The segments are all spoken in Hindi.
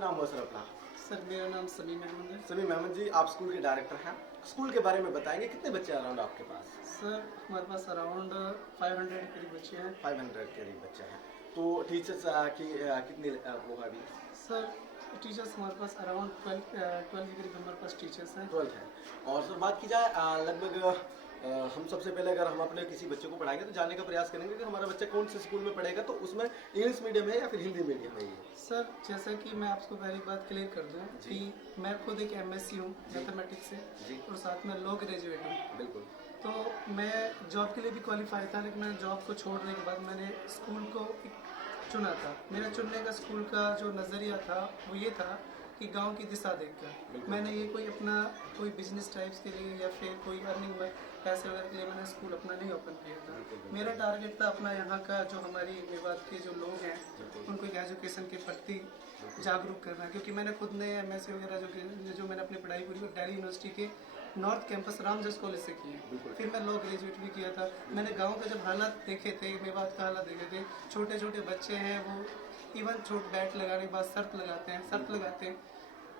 नाम हुआ सर अपना? सर मेरा नाम समीम अहमद है। समीम अहमद जी, आप स्कूल के डायरेक्टर हैं। स्कूल के बारे में बताएंगे, कितने बच्चे अराउंड आपके पास? सर हमारे पास अराउंड 500 के करीब बच्चे हैं। 500 के करीब बच्चे हैं। तो टीचर्स की कितनी वो है अभी? सर टीचर्स हमारे पास अराउंड 12 के करीब हमारे पास टीचर्स हैं। 12 है। और सर बात की जाए लगभग हम सबसे पहले अगर हम अपने किसी बच्चे को पढ़ाएंगे तो जानने का प्रयास करेंगे कि हमारा बच्चा कौन से स्कूल में पढ़ेगा, तो उसमें इंग्लिश मीडियम है या फिर हिंदी मीडियम है ये? सर जैसा कि मैं आपको पहली बात क्लियर कर दूं कि मैं खुद एक एमएससी हूँ मैथमेटिक्स से और साथ में लॉ ग्रेजुएट हूँ। बिल्कुल। तो मैं जॉब के लिए भी क्वालिफाई था, लेकिन मैंने जॉब को छोड़ने के बाद मैंने स्कूल को चुना था। मेरा चुनने का स्कूल का जो नज़रिया था वो ये था कि गांव की दिशा देखकर मैंने ये कोई अपना कोई बिजनेस टाइप्स के लिए या फिर कोई अर्निंग पैसे वगैरह के लिए मैंने स्कूल अपना नहीं ओपन किया था। मेरा टारगेट था अपना यहाँ का जो हमारी मेवात के जो लोग हैं उनको एक एजुकेशन के प्रति जागरूक करना, क्योंकि मैंने खुद ने एमएससी वगैरह जो मैंने अपनी पढ़ाई पूरी दिल्ली यूनिवर्सिटी के नॉर्थ कैंपस रामजस कॉलेज से की है। फिर मैं लॉ ग्रेजुएट भी किया था। मैंने गांव के जब हालात देखे थे, मेवात का हालात देखे थे, छोटे छोटे बच्चे हैं वो इवन छोट बैट लगाने के बाद शर्त लगाते हैं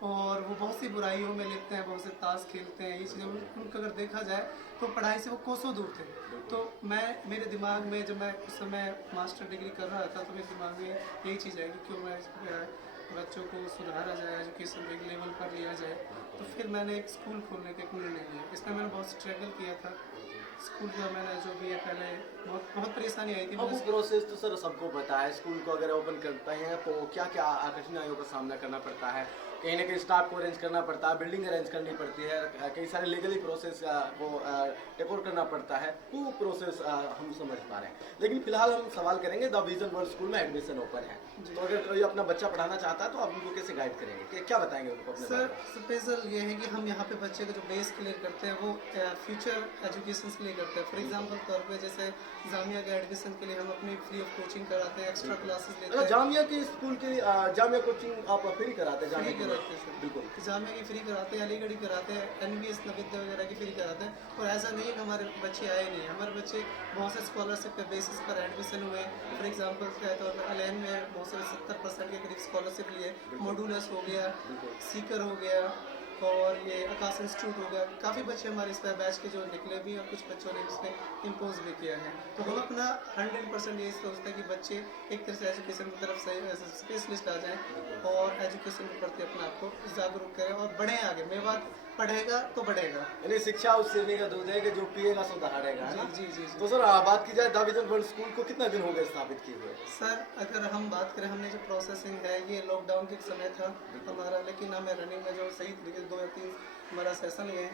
और वो बहुत सी बुराइयों में लिखते हैं, बहुत से ताश खेलते हैं। ये चीज़ें उनको अगर देखा जाए तो पढ़ाई से वो कोसों दूर थे। तो मेरे दिमाग में जब मैं उस समय मास्टर डिग्री कर रहा था तो मेरे दिमाग में यही चीज़ आई कि क्यों मैं बच्चों को सुधारा जाए, एजुकेशन एक लेवल पर लिया जाए। तो फिर मैंने एक स्कूल खोलने का निर्णय लिया। इसमें मैंने बहुत स्ट्रगल किया था। स्कूल का मैंने जो भी है पहले बहुत परेशानी आई थी। अब वो प्रोसेस तो सर सबको पता है। स्कूल को अगर ओपन करते हैं तो क्या क्या कठिनाइयों का सामना करना पड़ता है, कहीं ना कहीं स्टाफ को अरेंज करना पड़ता है, बिल्डिंग अरेंज करनी पड़ती है, कई सारे लीगली प्रोसेस को टेकोर करना पड़ता है। वो प्रोसेस हम समझ पा रहे हैं। लेकिन फिलहाल हम सवाल करेंगे, द विजन वर्ल्ड स्कूल में एडमिशन ओपन है, तो अगर कोई अपना बच्चा पढ़ाना चाहता है तो आप उनको कैसे गाइड करेंगे, क्या बताएंगे उनको अपने? सर स्पेशल ये है कि हम यहाँ पे बच्चे का जो बेस क्लियर करते हैं वो फ्यूचर एजुकेशन के लिए करते हैं। फॉर एग्जांपल तौर पे जैसे जामिया के एडमिशन के लिए हम अपनी फ्री ऑफ कोचिंग कराते हैं, एक्स्ट्रा क्लासेस लेते हैं। जामिया के स्कूल के जामिया कोचिंग आप फ्री कराते हैं? फ्री कराते हैं बिल्कुल। जामिया की फ्री कराते हैं, अलीगढ़ की कराते हैं, NBS नवोदय वगैरह की फ्री कराते हैं। और ऐसा नहीं है कि हमारे बच्चे आए नहीं, हमारे बच्चे बहुत से स्कॉलरशिप के बेसिस पर एडमिशन हुए। फॉर एग्जांपल के तौर पर अलैन में बहुत से 70% के करीब स्कॉलरशिप लिए। मॉड्यूलस हो गया, सीकर हो गया और ये आकाश इंस्टीट्यूट हो गया। काफ़ी बच्चे हमारे इस बैच के जो निकले भी और कुछ बच्चों ने इसमें इम्पोज भी किया है। तो हम अपना 100% यही सोचते हैं कि बच्चे एक तरह से एजुकेशन की तरफ से स्पेशलिस्ट आ जाएं और एजुकेशन के प्रति अपने आप को जागरूक करें और बढ़ें आगे। मेवात पढ़ेगा तो बढ़ेगा। यानी शिक्षा उस श्रेणी का दूध है कि जो पिएगा सो दहाड़ेगा। जी। तो सर बात की जाए द विजन वर्ल्ड स्कूल को कितना दिन हो गए स्थापित किए हुए? सर अगर हम बात करें, हमने जो प्रोसेसिंग है ये लॉकडाउन के समय था हमारा, लेकिन हमें रनिंग में जो सही तरीके 2 या 3 हमारा सेशन गए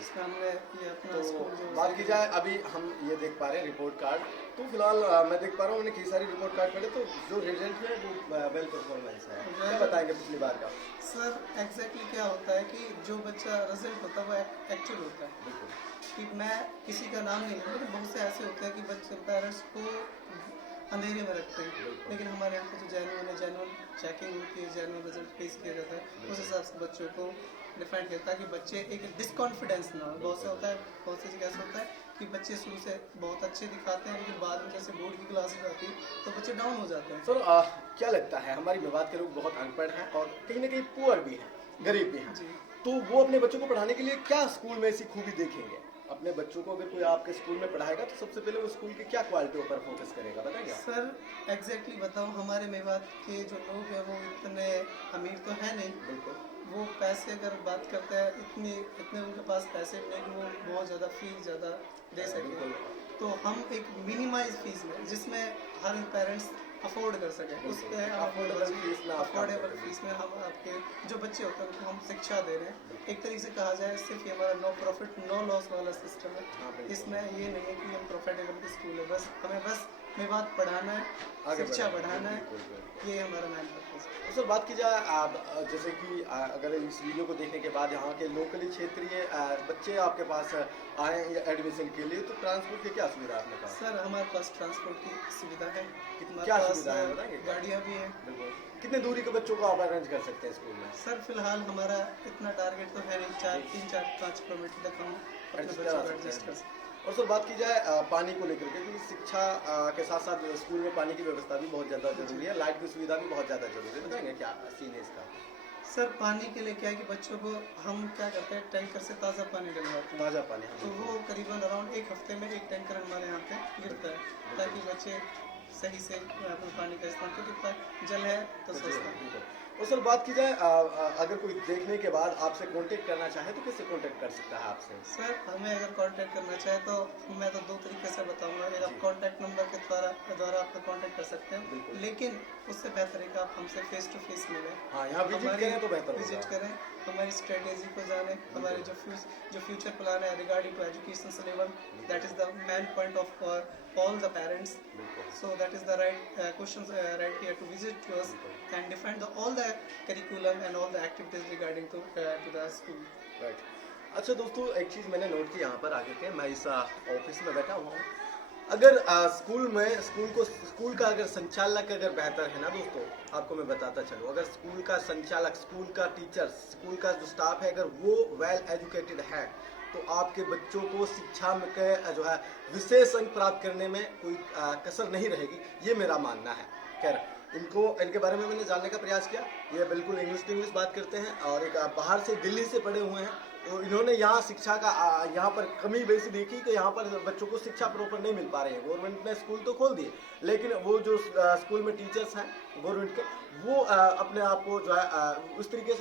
इसमें हमने ये अपना तो स्कूल जो बात की जाए अभी हम ये देख पा रहे हैं रिपोर्ट कार्ड, तो फिलहाल मैं देख पा रहा हूँ मैंने कई सारी रिपोर्ट कार्ड पढ़े, तो जो रिजल्ट है वो वेल परफॉर्मेंस है। क्या बताएंगे पिछली बार का? सर एग्जैक्टली क्या होता है कि जो बच्चा रिजल्ट होता है वो एक्चुअल होता है। बिल्कुल। कि मैं किसी का नाम नहीं लूँगा, लेकिन बहुत से ऐसे होते हैं कि बच्चे पेरेंट्स को अंधेरे में रखते हैं, लेकिन हमारे यहाँ पे जो जेन्युइन चेकिंग होती है, जेन्युइन रिजल्ट पेश किया जाता है, उस हिसाब से बच्चों को डिफाइन करता है कि बच्चे एक डिसकॉन्फिडेंस ना हो। बहुत से होता है, बहुत से कैसे होता है कि बच्चे शुरू से बहुत अच्छे दिखाते हैं, लेकिन बाद में जैसे बोर्ड की क्लासेस आती है तो बच्चे डाउन हो जाते हैं। सर क्या लगता है हमारी मेवात के लोग बहुत अनपढ़ हैं और कहीं ना कहीं पुअर भी हैं, गरीब भी हैं, तो वो अपने बच्चों को पढ़ाने के लिए क्या स्कूल में ऐसी खूबी देखेंगे? अपने बच्चों को अगर कोई आपके स्कूल में पढ़ाएगा तो सबसे पहले वो स्कूल की क्या क्वालिटी पर फोकस करेगा, बताएंगे? सर एग्जैक्टली बताओ, हमारे मेवात के जो लोग हैं वो इतने अमीर तो है नहीं। बिल्कुल। वो पैसे अगर बात करते हैं इतने उनके पास पैसे भी नहीं कि वो बहुत ज़्यादा फीस ज़्यादा दे सके। तो हम एक मिनिमाइज फीस में जिसमें हर पेरेंट्स अफोर्ड कर सके उस पर अफोर्डेबल फीस में हम आपके जो बच्चे होते हैं उनको हम शिक्षा दे रहे हैं। एक तरीके से कहा जाए सिर्फ ये हमारा नो प्रॉफिट नो लॉस वाला सिस्टम है। इसमें ये नहीं है कि हम प्रॉफिटेबल की स्कूल है, हमें मेवात पढ़ाना है, शिक्षा बढ़ाना है, ये हमारा मेन पर्पस है। तो सर बात की जाए आप जैसे कि अगर इस वीडियो को देखने के बाद यहाँ के लोकली क्षेत्रीय बच्चे आपके पास आए एडमिशन के लिए, तो ट्रांसपोर्ट की क्या सुविधा है आपके पास? सर हमारे पास ट्रांसपोर्ट की सुविधा है। क्या सुविधा है बताएंगे? गाड़ियाँ भी हैं। बिल्कुल। कितने दूरी के बच्चों को आप अरेंज कर सकते हैं स्कूल में? सर फिलहाल हमारा इतना टारगेट तो है नहीं, 3-4-5 किलोमीटर तक हम अपने बच्चों को एडजस्ट कर सकते हैं। और सर बात की जाए पानी को लेकर के, क्योंकि शिक्षा के साथ साथ स्कूल में पानी की व्यवस्था भी बहुत ज़्यादा जरूरी है, लाइट की सुविधा भी बहुत ज़्यादा जरूरी है, बताएंगे क्या सीन है इसका? सर पानी के लिए क्या है कि बच्चों को हम क्या करते हैं, टैंकर से ताज़ा पानी डलवाते हैं। ताज़ा पानी, हाँ, तो बिल्कुल। वो करीबन अराउंड एक हफ्ते में एक टैंकर हमारे यहाँ पे गिरता है, ताकि बच्चे सही से अपने पानी का इस्तेमाल, क्योंकि जल है तो सस्ता। बिल्कुल। और सर बात की जाए अगर कोई देखने के बाद आपसे कांटेक्ट करना चाहे तो किससे कांटेक्ट कर सकता है आपसे? सर हमें अगर कांटेक्ट करना चाहे तो मैं तो दो तरीके से बताऊंगा। एक आप कॉन्टैक्ट नंबर के द्वारा आप कांटेक्ट कर सकते हैं, बिल्कुल। लेकिन उससे बेहतर है कि आप हमसे फेस टू फेस मिलें, हाँ, यहाँ विजिट हमारी करें तो बेहतर होगा। विजिट करें, हमारी स्ट्रेटेजी को जाने, हमारे जो फ्यूचर प्लान है regarding to education level, that is the main point of all the parents. So that is the right questions right here to visit to us and define all the curriculum and all the activities regarding to the school. Right. अच्छा दोस्तों, एक चीज़ मैंने नोट की यहाँ पर आगे के, मैं इस ऑफिस में बैठा हुआ हूँ। अगर स्कूल का अगर संचालक अगर बेहतर है ना दोस्तों, आपको मैं बताता चलूँ, अगर स्कूल का संचालक, स्कूल का टीचर, स्कूल का जो स्टाफ है, अगर वो वेल एजुकेटेड है तो आपके बच्चों को शिक्षा में के जो है विशेष अंक प्राप्त करने में कोई कसर नहीं रहेगी, ये मेरा मानना है। खैर, इनके बारे में मैंने जानने का प्रयास किया। ये बिल्कुल इंग्लिश बात करते हैं और एक बाहर से दिल्ली से पढ़े हुए हैं, तो इन्होंने यहाँ शिक्षा का यहाँ पर कमी वैसी देखी कि यहाँ पर बच्चों को शिक्षा प्रॉपर नहीं मिल पा रही है। गवर्नमेंट ने स्कूल तो खोल दिए, लेकिन वो जो स्कूल में टीचर्स हैं गवर्नमेंट के, वो अपने आप को जो है उस तरीके से